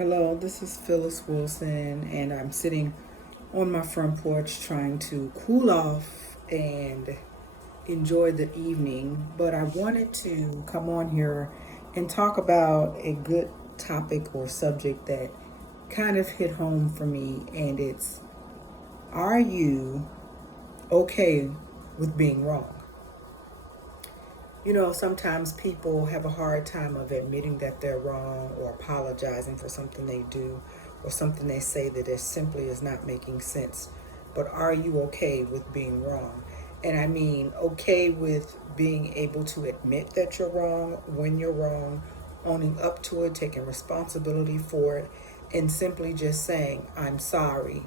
Hello, this is Phyllis Wilson, and I'm sitting on my front porch trying to cool off and enjoy the evening. But I wanted to come on here and talk about a good topic or subject that kind of hit home for me, and it's, are you okay with being wrong? Sometimes people have a hard time of admitting that they're wrong or apologizing for something they do or something they say that it simply is not making sense. But are you okay with being wrong? And I mean, okay with being able to admit that you're wrong when you're wrong, owning up to it, taking responsibility for it, and simply just saying, I'm sorry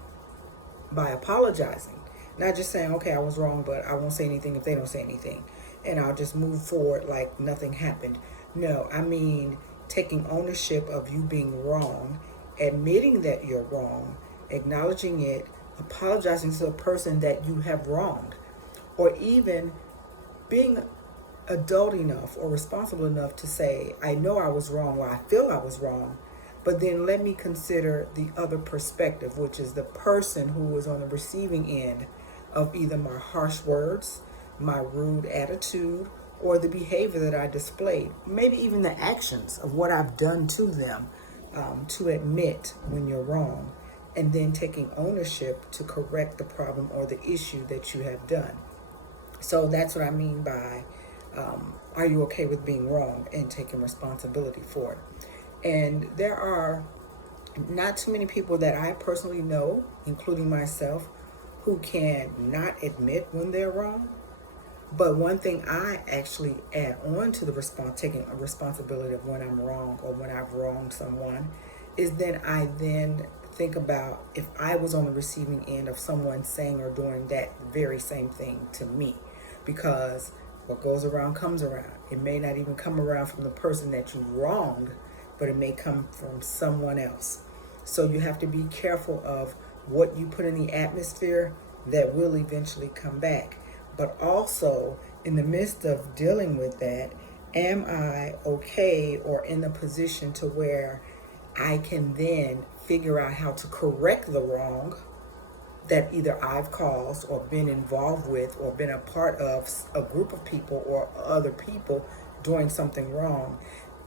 by apologizing. Not just saying, okay, I was wrong, but I won't say anything if they don't say anything. And I'll just move forward like nothing happened. No, I mean taking ownership of you being wrong, admitting that you're wrong, acknowledging it, apologizing to the person that you have wronged, or even being adult enough or responsible enough to say, I know I was wrong or I feel I was wrong, but then let me consider the other perspective, which is the person who was on the receiving end of either my harsh words, my rude attitude, or the behavior that I displayed, maybe even the actions of what I've done to them, to admit when you're wrong, and then taking ownership to correct the problem or the issue that you have done. So that's what I mean by are you okay with being wrong and taking responsibility for it? And there are not too many people that I personally know, including myself, who can not admit when they're wrong. But one thing I actually add on to the taking a responsibility of when I'm wrong or when I've wronged someone, is then I then think about if I was on the receiving end of someone saying or doing that very same thing to me, because what goes around comes around. It may not even come around from the person that you wronged, but it may come from someone else. So you have to be careful of what you put in the atmosphere that will eventually come back. But also, in the midst of dealing with that, am I okay or in a position to where I can then figure out how to correct the wrong that either I've caused or been involved with or been a part of a group of people or other people doing something wrong?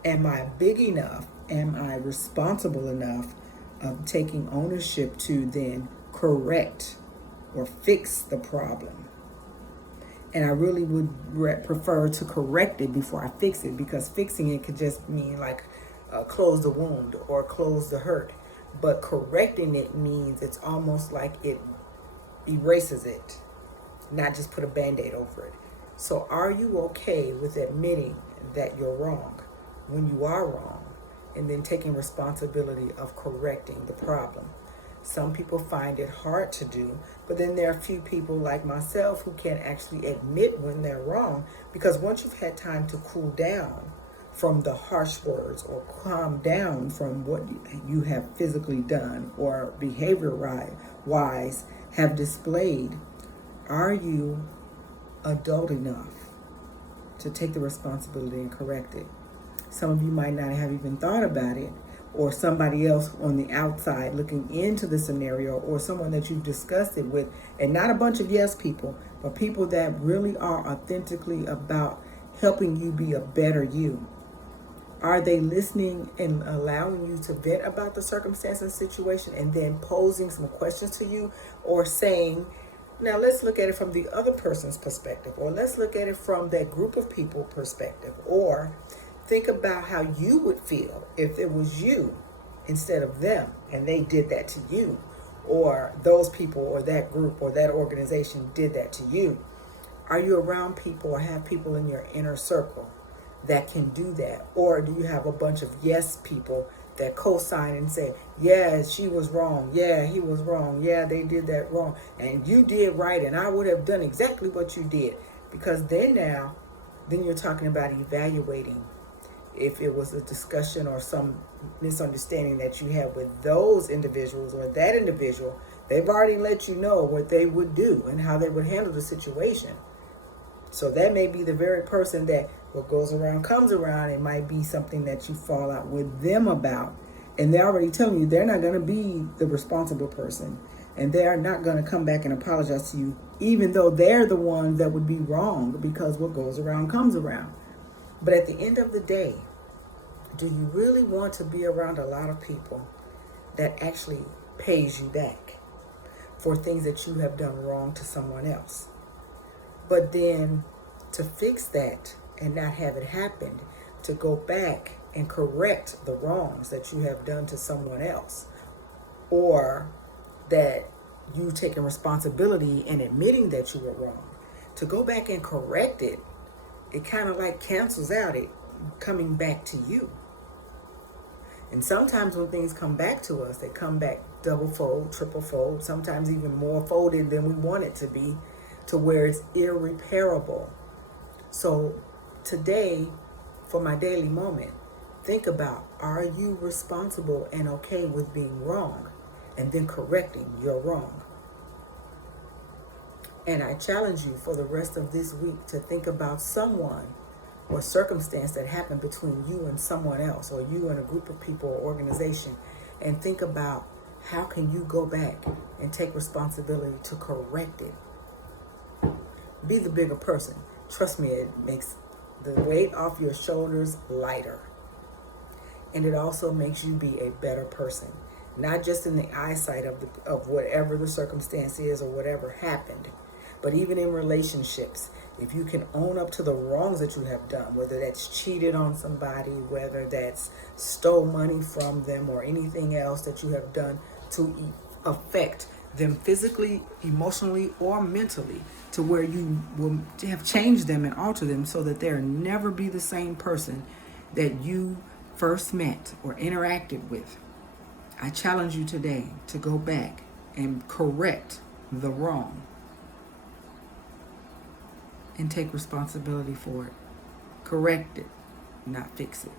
Am I big enough? Am I responsible enough of taking ownership to then correct or fix the problem? And I really would prefer to correct it before I fix it, because fixing it could just mean like close the wound or close the hurt. But correcting it means it's almost like it erases it, not just put a band-aid over it. So are you okay with admitting that you're wrong when you are wrong, and then taking responsibility of correcting the problem? Some people find it hard to do, but then there are a few people like myself who can actually admit when they're wrong, because once you've had time to cool down from the harsh words or calm down from what you have physically done or behavior wise have displayed, are you adult enough to take the responsibility and correct it? Some of you might not have even thought about it, or somebody else on the outside looking into the scenario, or someone that you've discussed it with, and not a bunch of yes people, but people that really are authentically about helping you be a better you. Are they listening and allowing you to vent about the circumstance and situation and then posing some questions to you, or saying, now let's look at it from the other person's perspective, or let's look at it from that group of people perspective, or think about how you would feel if it was you instead of them and they did that to you, or those people or that group or that organization did that to you. Are you around people or have people in your inner circle that can do that? Or do you have a bunch of yes people that co-sign and say, yeah, she was wrong, yeah, he was wrong, yeah, they did that wrong, and you did right, and I would have done exactly what you did? Because then you're talking about evaluating if it was a discussion or some misunderstanding that you had with those individuals or that individual. They've already let you know what they would do and how they would handle the situation. So that may be the very person that what goes around comes around. It might be something that you fall out with them about, And they're already telling you they're not going to be the responsible person. And they are not going to come back and apologize to you, even though they're the one that would be wrong, because what goes around comes around. But at the end of the day, do you really want to be around a lot of people that actually pays you back for things that you have done wrong to someone else? But then to fix that and not have it happen, to go back and correct the wrongs that you have done to someone else, or that you taking responsibility and admitting that you were wrong, to go back and correct it, it kind of like cancels out it coming back to you. And sometimes when things come back to us, they come back double fold, triple fold, sometimes even more folded than we want it to be, to where it's irreparable. So today, for my daily moment, think about, are you responsible and okay with being wrong and then correcting your wrong? And I challenge you for the rest of this week to think about someone or circumstance that happened between you and someone else, or you and a group of people or organization, and think about how can you go back and take responsibility to correct it. Be the bigger person. Trust me, it makes the weight off your shoulders lighter. And it also makes you be a better person, not just in the eyesight of whatever the circumstance is or whatever happened, but even in relationships. If you can own up to the wrongs that you have done, whether that's cheated on somebody, whether that's stole money from them, or anything else that you have done to affect them physically, emotionally, or mentally, to where you will have changed them and altered them so that they'll never be the same person that you first met or interacted with. I challenge you today to go back and correct the wrong and take responsibility for it. Correct it, not fix it.